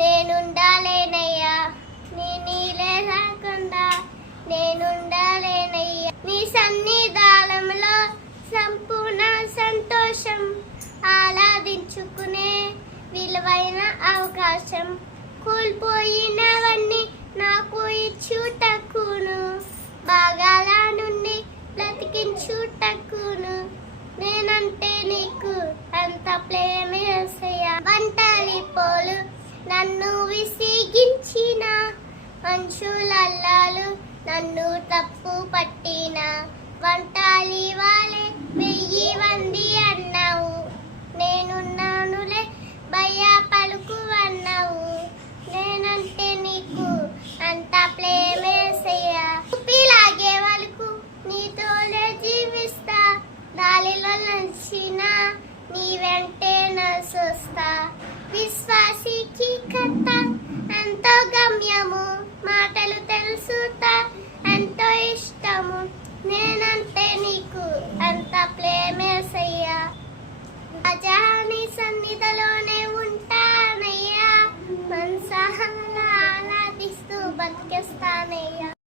నేనుండాలేనయ్యా, నీ నీలే రాకుండా నేనుండాలేనయ్యా. నీ సన్నిధానంలో సంపూర్ణ సంతోషం, ఆరాధించుకునే విలువైన అవకాశం. కోల్పోయినవన్నీ నాకు ఇచ్చుటకును, భాగాల నుండి బ్రతికించుటకును. నేనంటే నీకు అంత ప్రేమ యేసయ్యా. వంటలి పోలు నన్ను విసిగించిన, మనుషులల్లాలు నన్ను తప్పు పట్టిన, వంటాలి వాళ్ళే 1000 మంది అన్నావు, నేనున్నానులే భయ పలుకు అన్నావు. నేనంటే నీకు అంత ప్రేమ యేసయ్యా. ఊపిలాగే వరకు నీతోనే జీవిస్తా, గాలిలో నడిచిన నీ వెంటే నడుస్తా. విశ్వాసికి కథ ఎంతో గమ్యము, మాట